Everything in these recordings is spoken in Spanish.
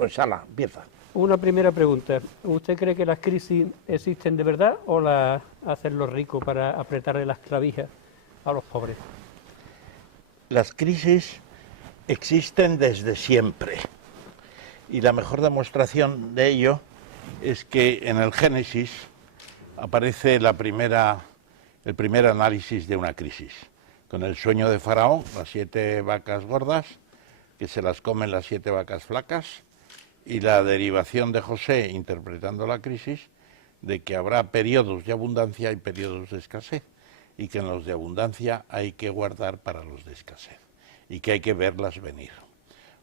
Pues ala, empieza. Una primera pregunta. ¿Usted cree que las crisis existen de verdad o las hacen los ricos para apretarle las clavijas a los pobres? Las crisis existen desde siempre y la mejor demostración de ello es que en el Génesis aparece el primer análisis de una crisis, con el sueño de Faraón, las 7 vacas gordas, que se las comen las 7 vacas flacas, y la derivación de José, interpretando la crisis, de que habrá periodos de abundancia y periodos de escasez, y que en los de abundancia hay que guardar para los de escasez, y que hay que verlas venir.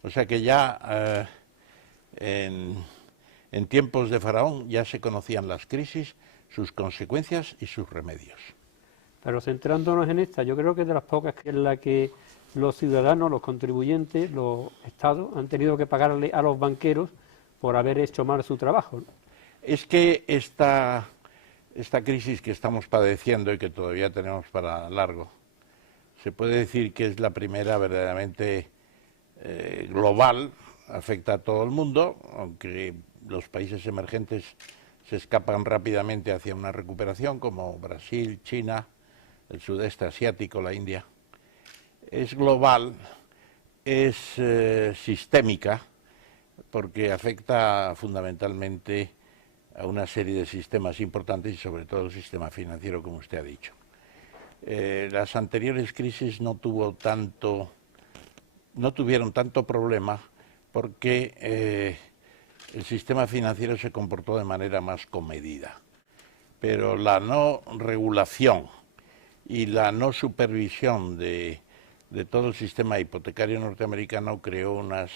O sea que ya en tiempos de Faraón ya se conocían las crisis, sus consecuencias y sus remedios. Pero centrándonos en esta, yo creo que es de las pocas que en la que los ciudadanos, los contribuyentes, los estados han tenido que pagarle a los banqueros por haber hecho mal su trabajo, ¿no? Es que esta crisis que estamos padeciendo y que todavía tenemos para largo, se puede decir que es la primera verdaderamente global, afecta a todo el mundo, aunque los países emergentes se escapan rápidamente hacia una recuperación, como Brasil, China, el sudeste asiático, la India. Es global, es sistémica, porque afecta fundamentalmente a una serie de sistemas importantes y sobre todo el sistema financiero, como usted ha dicho. Las anteriores crisis no tuvieron tanto problema porque el sistema financiero se comportó de manera más comedida. Pero la no regulación y la no supervisión de todo el sistema hipotecario norteamericano creó unas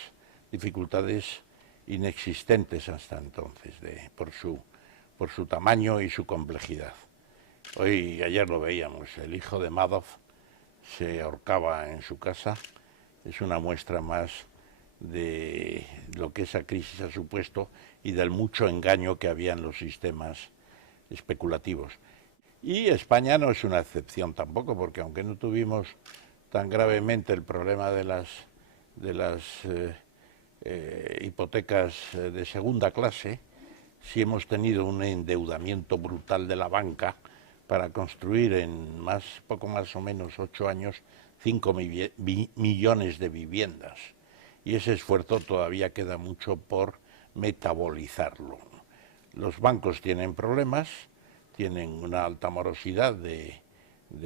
dificultades inexistentes hasta entonces por su tamaño y su complejidad. Ayer lo veíamos, el hijo de Madoff se ahorcaba en su casa, es una muestra más de lo que esa crisis ha supuesto y del mucho engaño que había en los sistemas especulativos. Y España no es una excepción tampoco, porque aunque no tuvimos tan gravemente el problema de las hipotecas de segunda clase, sí hemos tenido un endeudamiento brutal de la banca para construir en poco más o menos 8 años 5 millones de viviendas. Y ese esfuerzo todavía queda mucho por metabolizarlo. Los bancos tienen problemas, tienen una alta morosidad de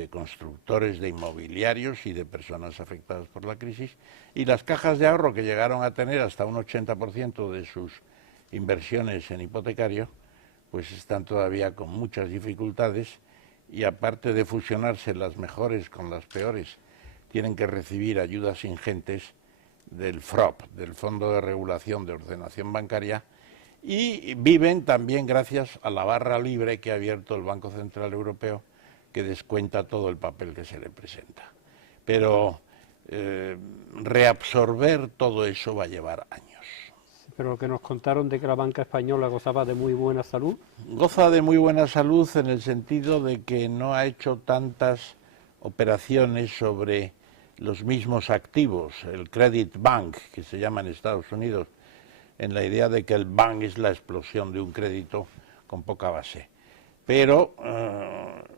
constructores, de inmobiliarios y de personas afectadas por la crisis, y las cajas de ahorro que llegaron a tener hasta un 80% de sus inversiones en hipotecario, pues están todavía con muchas dificultades, y aparte de fusionarse las mejores con las peores, tienen que recibir ayudas ingentes del FROP, del Fondo de Regulación de Ordenación Bancaria, y viven también gracias a la barra libre que ha abierto el Banco Central Europeo, que descuenta todo el papel que se le presenta. Pero reabsorber todo eso va a llevar años. Pero lo que nos contaron de que la banca española gozaba de muy buena salud. Goza de muy buena salud en el sentido de que no ha hecho tantas operaciones sobre los mismos activos, el credit bank, que se llama en Estados Unidos, en la idea de que el bank es la explosión de un crédito con poca base. Pero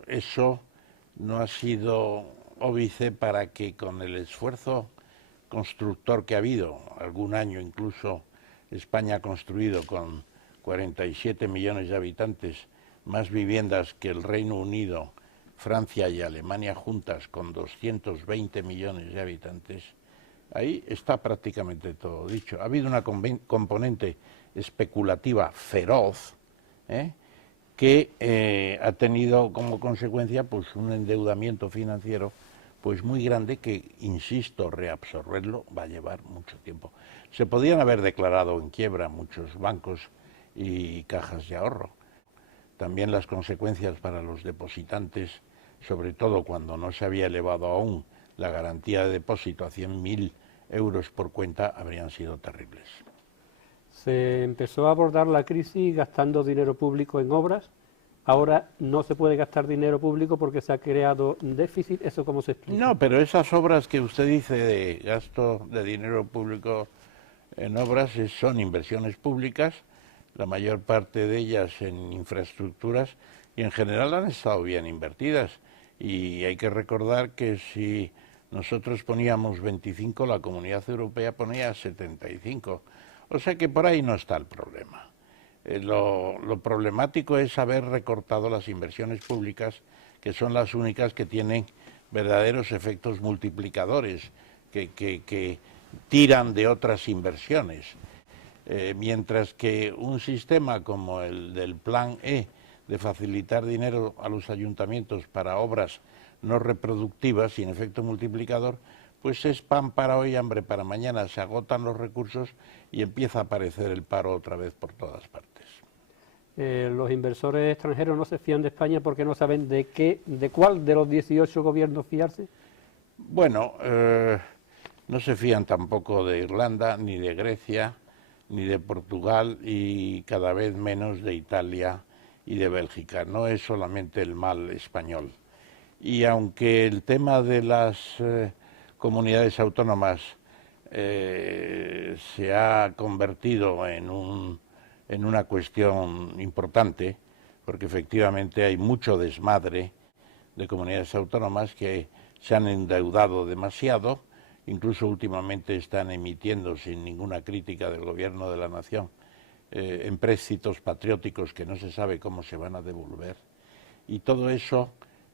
eso no ha sido óbice para que, con el esfuerzo constructor que ha habido, algún año incluso España ha construido con 47 millones de habitantes más viviendas que el Reino Unido, Francia y Alemania juntas, con 220 millones de habitantes. Ahí está prácticamente todo dicho. Ha habido una componente especulativa feroz, que ha tenido como consecuencia pues un endeudamiento financiero pues muy grande que, insisto, reabsorberlo va a llevar mucho tiempo. Se podían haber declarado en quiebra muchos bancos y cajas de ahorro. También las consecuencias para los depositantes, sobre todo cuando no se había elevado aún la garantía de depósito a 100.000 euros por cuenta, habrían sido terribles. Se empezó a abordar la crisis gastando dinero público en obras. Ahora no se puede gastar dinero público porque se ha creado un déficit. ¿Eso cómo se explica? No, pero esas obras que usted dice de gasto de dinero público en obras son inversiones públicas, la mayor parte de ellas en infraestructuras, y en general han estado bien invertidas. Y hay que recordar que si nosotros poníamos 25, la Comunidad Europea ponía 75. O sea que por ahí no está el problema. Lo problemático es haber recortado las inversiones públicas, que son las únicas que tienen verdaderos efectos multiplicadores, que tiran de otras inversiones. Mientras que un sistema como el del Plan E, de facilitar dinero a los ayuntamientos para obras no reproductivas, sin efecto multiplicador, pues es pan para hoy, hambre para mañana, se agotan los recursos y empieza a aparecer el paro otra vez por todas partes. Los inversores extranjeros no se fían de España porque no saben de cuál de los 18 gobiernos fiarse. Bueno, no se fían tampoco de Irlanda, ni de Grecia, ni de Portugal y cada vez menos de Italia y de Bélgica. No es solamente el mal español. Y aunque el tema de las comunidades autónomas se ha convertido en una cuestión importante, porque efectivamente hay mucho desmadre de comunidades autónomas que se han endeudado demasiado, incluso últimamente están emitiendo sin ninguna crítica del gobierno de la nación empréstitos patrióticos que no se sabe cómo se van a devolver, y todo eso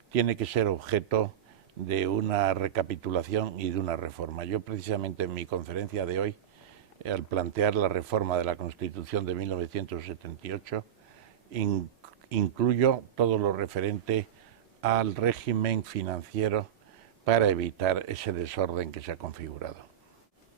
tiene que ser objeto de una recapitulación y de una reforma. Yo precisamente en mi conferencia de hoy, al plantear la reforma de la Constitución de 1978, incluyo todo lo referente al régimen financiero para evitar ese desorden que se ha configurado.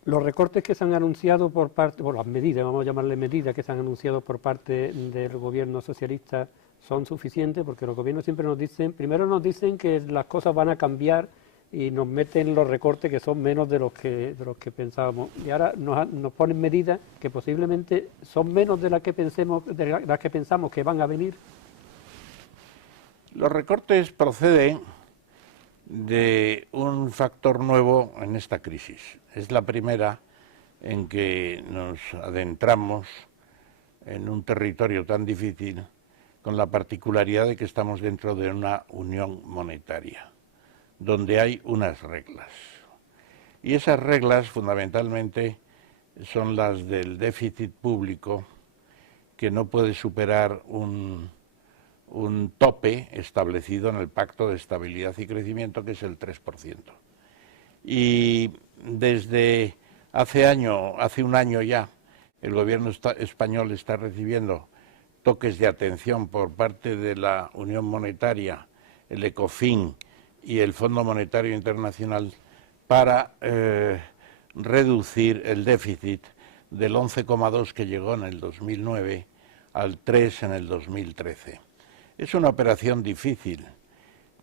Los recortes que se han anunciado por parte, bueno, las medidas, vamos a llamarle medidas que se han anunciado por parte del gobierno socialista son suficientes, porque los gobiernos siempre nos dicen, primero nos dicen que las cosas van a cambiar y nos meten los recortes que son menos de los que pensábamos, y ahora nos ponen medidas que posiblemente son menos de las que pensamos que van a venir. Los recortes proceden de un factor nuevo en esta crisis. Es la primera en que nos adentramos en un territorio tan difícil, con la particularidad de que estamos dentro de una unión monetaria, donde hay unas reglas. Y esas reglas fundamentalmente son las del déficit público, que no puede superar un tope establecido en el Pacto de Estabilidad y Crecimiento, que es el 3%. Y desde hace un año ya, el gobierno español está recibiendo toques de atención por parte de la Unión Monetaria, el ECOFIN y el Fondo Monetario Internacional para reducir el déficit del 11,2 que llegó en el 2009 al 3 en el 2013. Es una operación difícil,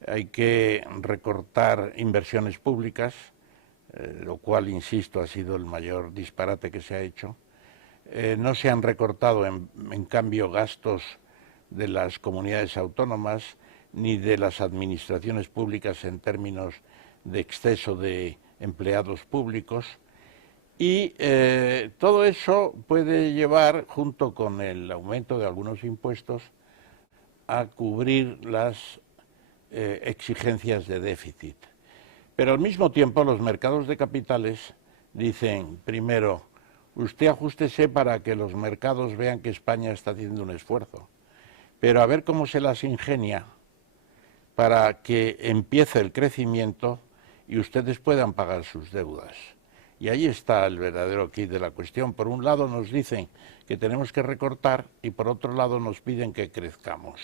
hay que recortar inversiones públicas, lo cual, insisto, ha sido el mayor disparate que se ha hecho. No se han recortado, en cambio, gastos de las comunidades autónomas ni de las administraciones públicas en términos de exceso de empleados públicos. Y todo eso puede llevar, junto con el aumento de algunos impuestos, a cubrir las exigencias de déficit. Pero al mismo tiempo los mercados de capitales dicen, primero, usted ajústese para que los mercados vean que España está haciendo un esfuerzo, pero a ver cómo se las ingenia para que empiece el crecimiento y ustedes puedan pagar sus deudas. Y ahí está el verdadero quid de la cuestión. Por un lado nos dicen que tenemos que recortar y por otro lado nos piden que crezcamos.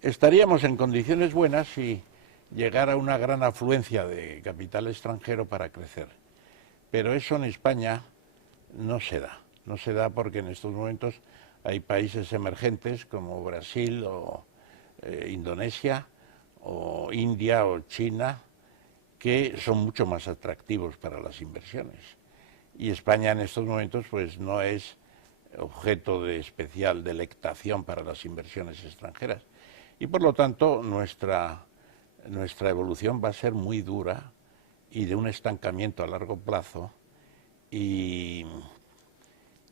Estaríamos en condiciones buenas si llegara una gran afluencia de capital extranjero para crecer. Pero eso en España no se da porque en estos momentos hay países emergentes como Brasil o Indonesia o India o China que son mucho más atractivos para las inversiones. Y España en estos momentos pues no es objeto de especial delectación para las inversiones extranjeras. Y por lo tanto nuestra evolución va a ser muy dura y de un estancamiento a largo plazo, y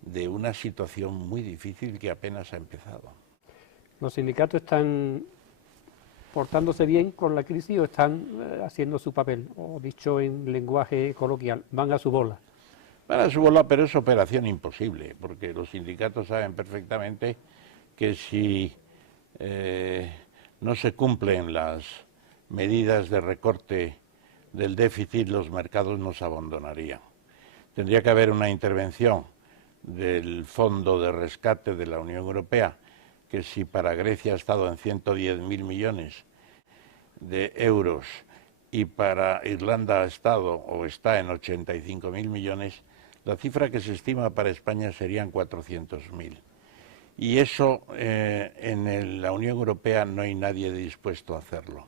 de una situación muy difícil que apenas ha empezado. ¿Los sindicatos están portándose bien con la crisis o están haciendo su papel? O dicho en lenguaje coloquial, van a su bola. Van a su bola, pero es operación imposible, porque los sindicatos saben perfectamente que si no se cumplen las medidas de recorte del déficit, los mercados nos abandonarían. Tendría que haber una intervención del Fondo de Rescate de la Unión Europea, que si para Grecia ha estado en 110.000 millones de euros y para Irlanda ha estado o está en 85.000 millones, la cifra que se estima para España serían 400.000. Y eso en la Unión Europea no hay nadie dispuesto a hacerlo.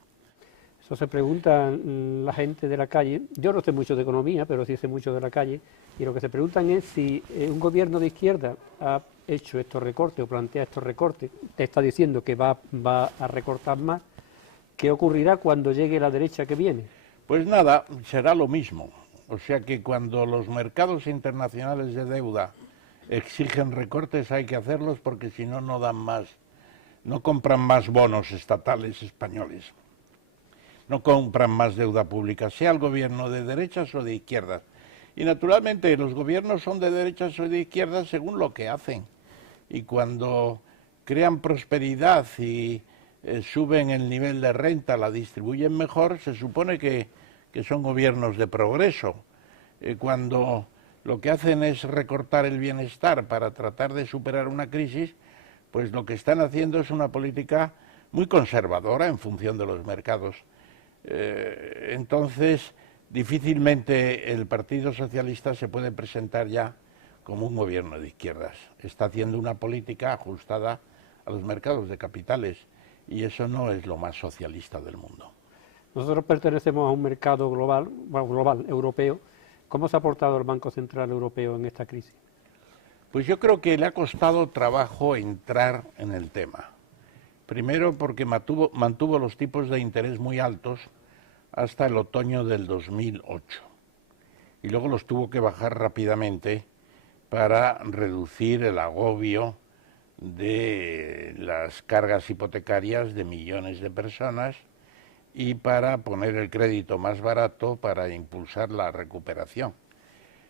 Eso se pregunta la gente de la calle. Yo no sé mucho de economía, pero sí sé mucho de la calle. Y lo que se preguntan es si un gobierno de izquierda ha hecho estos recortes o plantea estos recortes, te está diciendo que va a recortar más, ¿qué ocurrirá cuando llegue la derecha que viene? Pues nada, será lo mismo. O sea que cuando los mercados internacionales de deuda exigen recortes hay que hacerlos porque si no, no dan más, no compran más bonos estatales españoles. No compran más deuda pública, sea el gobierno de derechas o de izquierdas. Y naturalmente los gobiernos son de derechas o de izquierdas según lo que hacen. Y cuando crean prosperidad y suben el nivel de renta, la distribuyen mejor, se supone que son gobiernos de progreso. Cuando lo que hacen es recortar el bienestar para tratar de superar una crisis, pues lo que están haciendo es una política muy conservadora en función de los mercados. Entonces, difícilmente el Partido Socialista se puede presentar ya como un gobierno de izquierdas. Está haciendo una política ajustada a los mercados de capitales y eso no es lo más socialista del mundo. Nosotros pertenecemos a un mercado global, europeo. ¿Cómo se ha portado el Banco Central Europeo en esta crisis? Pues yo creo que le ha costado trabajo entrar en el tema. Primero porque mantuvo los tipos de interés muy altos hasta el otoño del 2008 y luego los tuvo que bajar rápidamente para reducir el agobio de las cargas hipotecarias de millones de personas y para poner el crédito más barato para impulsar la recuperación.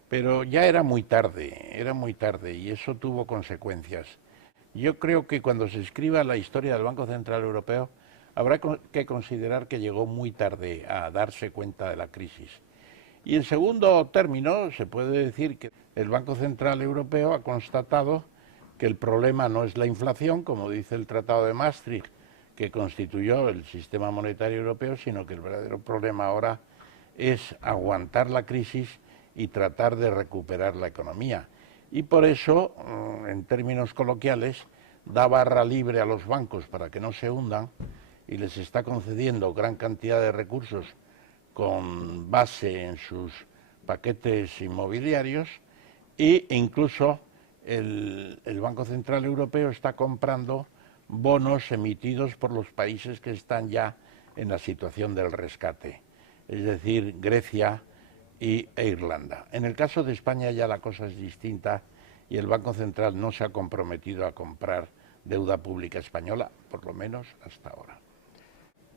Pero ya era muy tarde y eso tuvo consecuencias. Yo creo que cuando se escriba la historia del Banco Central Europeo habrá que considerar que llegó muy tarde a darse cuenta de la crisis. Y en segundo término, se puede decir que el Banco Central Europeo ha constatado que el problema no es la inflación, como dice el Tratado de Maastricht, que constituyó el sistema monetario europeo, sino que el verdadero problema ahora es aguantar la crisis y tratar de recuperar la economía. Y por eso, en términos coloquiales, da barra libre a los bancos para que no se hundan y les está concediendo gran cantidad de recursos con base en sus paquetes inmobiliarios e incluso el Banco Central Europeo está comprando bonos emitidos por los países que están ya en la situación del rescate, es decir, Grecia e Irlanda. En el caso de España ya la cosa es distinta y el Banco Central no se ha comprometido a comprar deuda pública española, por lo menos hasta ahora.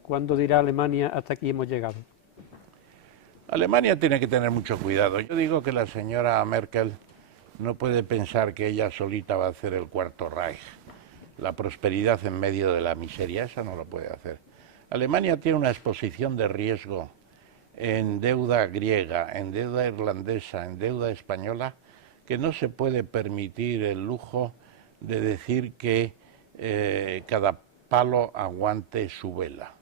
¿Cuándo dirá Alemania hasta aquí hemos llegado? Alemania tiene que tener mucho cuidado. Yo digo que la señora Merkel no puede pensar que ella solita va a hacer el cuarto Reich. La prosperidad en medio de la miseria, esa no lo puede hacer. Alemania tiene una exposición de riesgo en deuda griega, en deuda irlandesa, en deuda española, que no se puede permitir el lujo de decir que cada palo aguante su vela,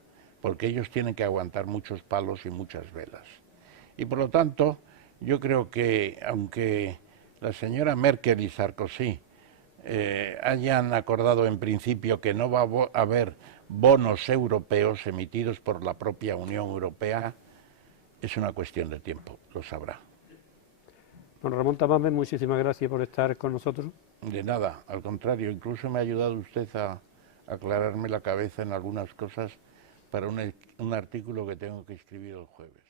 porque ellos tienen que aguantar muchos palos y muchas velas. Y por lo tanto, yo creo que aunque la señora Merkel y Sarkozy hayan acordado en principio que no va a haber bonos europeos emitidos por la propia Unión Europea, es una cuestión de tiempo, lo sabrá. Don Ramón Tamames, muchísimas gracias por estar con nosotros. De nada, al contrario, incluso me ha ayudado usted a aclararme la cabeza en algunas cosas para un artículo que tengo que escribir el jueves.